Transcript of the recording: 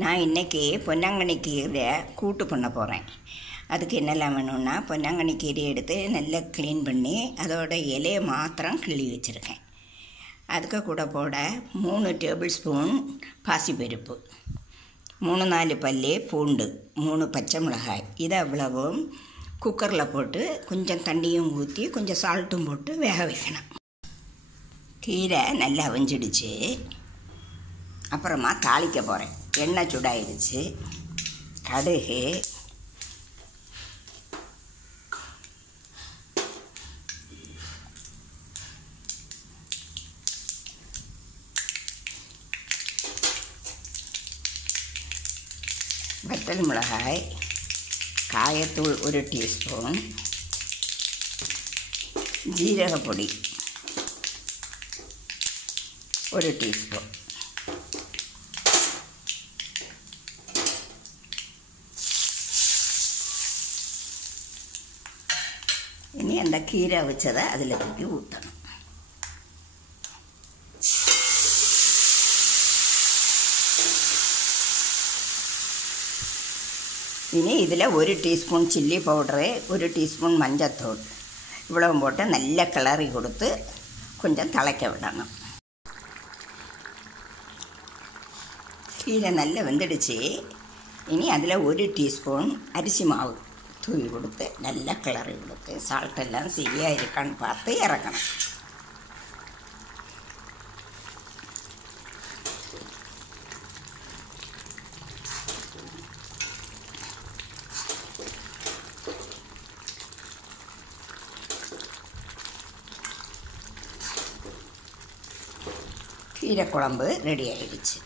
நான் இன்றைக்கி பொன்னாங்கண்ணி கீரை கூட்டு பண்ண போகிறேன். அதுக்கு என்னெல்லாம் வேணும்னா, பொன்னாங்கண்ணி கீரையை எடுத்து நல்லா க்ளீன் பண்ணி அதோட இலையை மாத்திரம் கிள்ளி வச்சுருக்கேன். அதுக்கு கூட போட 3 டேபிள் ஸ்பூன் பாசிப்பருப்பு, 3-4 பல்லி பூண்டு, 3 பச்சை மிளகாய். இதை அவ்வளவும் குக்கரில் போட்டு கொஞ்சம் தண்ணியும் ஊற்றி கொஞ்சம் சால்ட்டும் போட்டு வேக வைக்கணும். கீரை நல்லா அவிஞ்சிடுச்சு. அப்புறமா தாளிக்க போகிறேன். எண்ணெய் சூடாயிடுச்சு. கடுகு, வத்தல் மிளகாய், காயத்தூள் 1 டீஸ்பூன், ஜீரகப்பொடி 1 டீஸ்பூன், இனி அந்த கீரை வச்சதை அதில் தூக்கி ஊற்றணும். இனி இதில் 1 டீஸ்பூன் சில்லி பவுடரு, 1 டீஸ்பூன் மஞ்சத்தூள் இவ்வளவு போட்டு நல்லா கிளறி கொடுத்து கொஞ்சம் திளைக்க விடணும். கீரை நல்லா வெந்துடுச்சு. இனி அதில் 1 டீஸ்பூன் அரிசி மாவு தூவி கொடுத்து நல்லா கிளறி கொடுத்து சால்ட்டெல்லாம் சரியாக இருக்கான்னு பார்த்து இறக்கணும். கீரை குழம்பு ரெடி ஆகிடுச்சு.